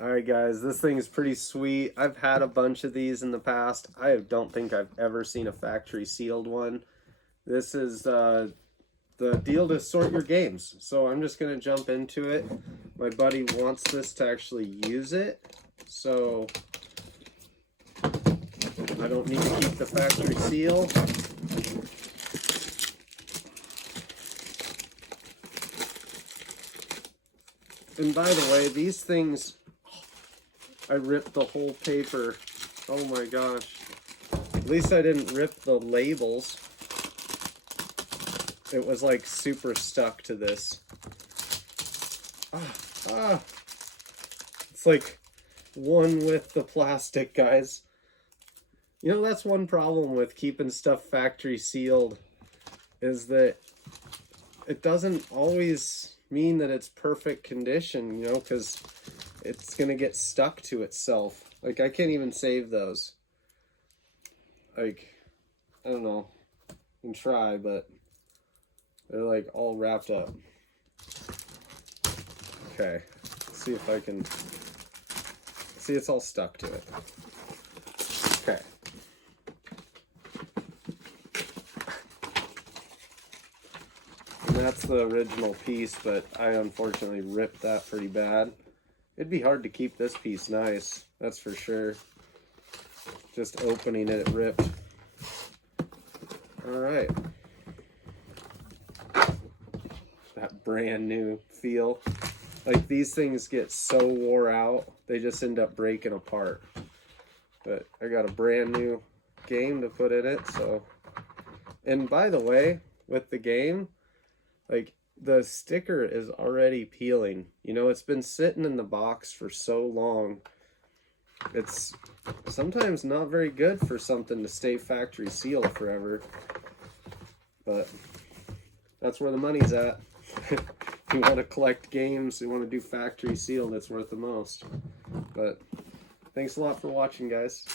Alright guys, this thing is pretty sweet. I've had a bunch of these in the past. I don't think I've ever seen a factory sealed one. This is the deal to sort your games. So I'm just going to jump into it. My buddy wants this to actually use it, so I don't need to keep the factory seal. And by the way, these things, I ripped the whole paper. Oh my gosh. At least I didn't rip the labels. It was like super stuck to this. It's like one with the plastic, guys. You know, that's one problem with keeping stuff factory sealed, is that it doesn't always mean that it's perfect condition, you know, because it's gonna get stuck to itself. Like, I can't even save those. Like, I don't know. I can try, but they're like all wrapped up. Okay, let's see if I can see. It's all stuck to it. Okay. And that's the original piece, but I unfortunately ripped that pretty bad. It'd be hard to keep this piece nice, that's for sure. Just opening it, it ripped. Alright. That brand new feel. Like, these things get so wore out, they just end up breaking apart. But I got a brand new game to put in it, so. And by the way, with the game, like, the sticker is already peeling. You know, it's been sitting in the box for so long. It's sometimes not very good for something to stay factory sealed forever. But that's where the money's at. If you want to collect games, you want to do factory sealed, it's worth the most. But thanks a lot for watching, guys.